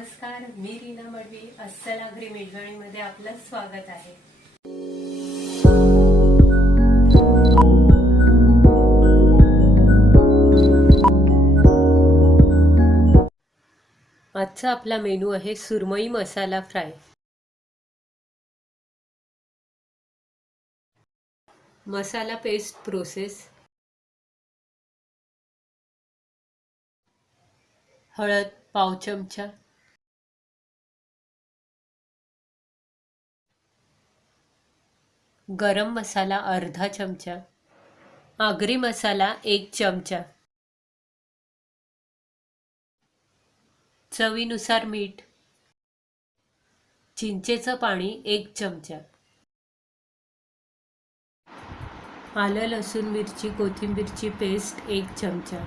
नमस्कार मी रीना मडवी अस्सल आगरी आपलं स्वागत आहे. आजचा आपला मेनू आहे सुरमई मसाला फ्राय. मसाला पेस्ट प्रोसेस. हळद पाव चमचा. गरम मसाला अर्धा चमचा आगरी मसाला एक चमचा. चवीनुसार मीठ. चिंचेचं पाणी एक चमचा. आलं लसूण मिरची कोथिंबीरची पेस्ट एक चमचा.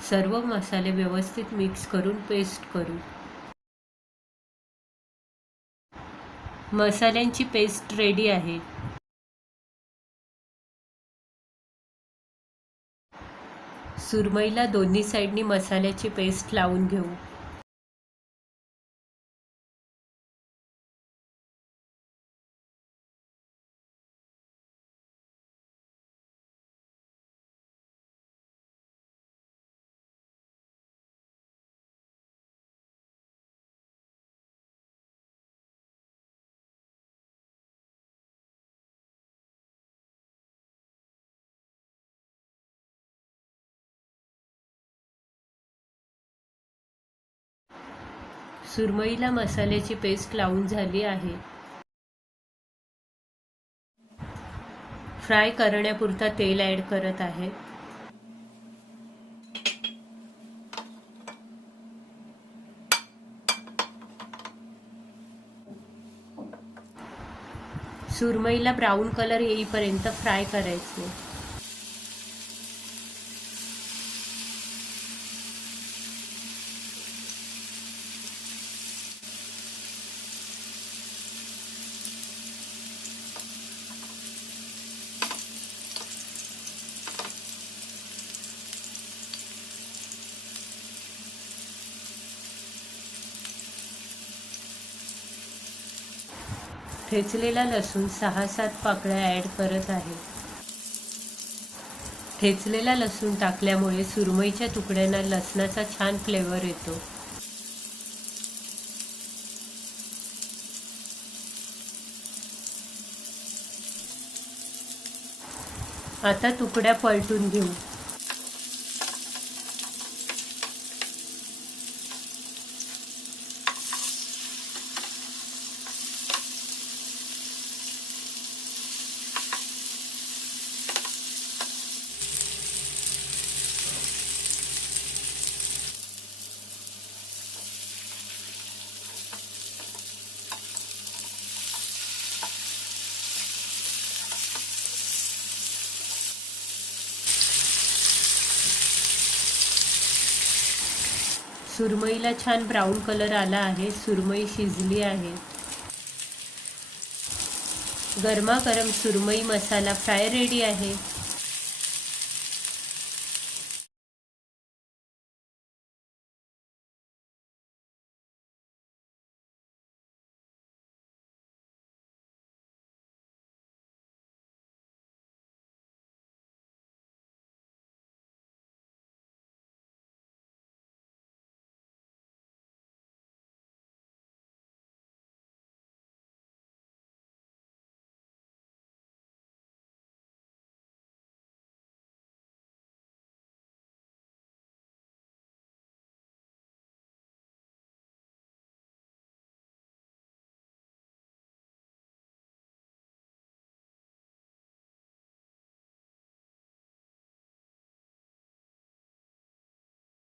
सर्व मसाले व्यवस्थित मिक्स करून पेस्ट करू. मसाल्यांची पेस्ट रेडी आहे. सुरमईला दोन्ही साईडनी मसाल्याची पेस्ट लावून घेऊ. सुरमईला मसाल्याची पेस्ट लावून झाली आहे. फ्राय करण्यापुरता तेल ॲड करत आहे. सुरमईला ब्राऊन कलर येईपर्यंत फ्राय करायचे. ठेचलेला लसूण सहा सात पाकळ्या ॲड करत आहे. ठेचलेला लसूण टाकल्यामुळे सुरमईच्या तुकड्यांना लसणाचा छान फ्लेवर येतो. आता तुकड्या पलटून घेऊ. सुरमईला छान ब्राऊन कलर आला आहे. सुरमई शिजली आहे. गरमागरम सुरमई मसाला फ्राय रेडी आहे.